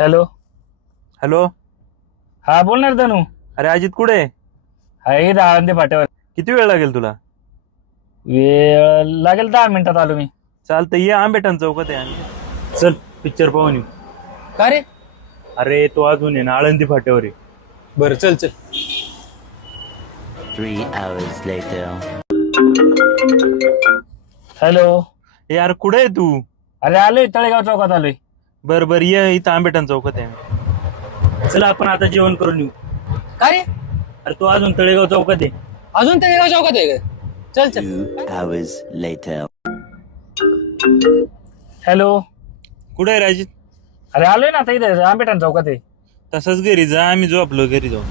Hello. Hello. हा बोलणार धनू. अरे अजित कुठे आहे इथं आळंदी फाट्यावर. किती वेळ लागेल तुला? वेळ लागेल 10 मिनिटात आलो मी. चालतं ये आंबेठाण चौकात आहे. चल पिक्चर पाहून येऊ. का रे? अरे तो अजून आहे ना आळंदी फाट्यावर आहे. बरं चल चल. 3 hours later. हॅलो. ए यार कुठे आहे तू? अरे आलोय तळेगाव चौकात आलोय. बर बर ये इथं आंबेठाण चौकात आहे. चला आपण आता जेवण करून येऊ. का रे? अरे तो अजून तळेगाव चौकात आहे. अजून तळेगाव चौकात आहे का? चल चल. 2 hours later. हॅलो. कुठे आहे राजीत? अरे आलोय ना आता इथे आंबेठाण चौकात आहे. तसंच घरी जा, आम्ही झोपलो घरी जाऊ.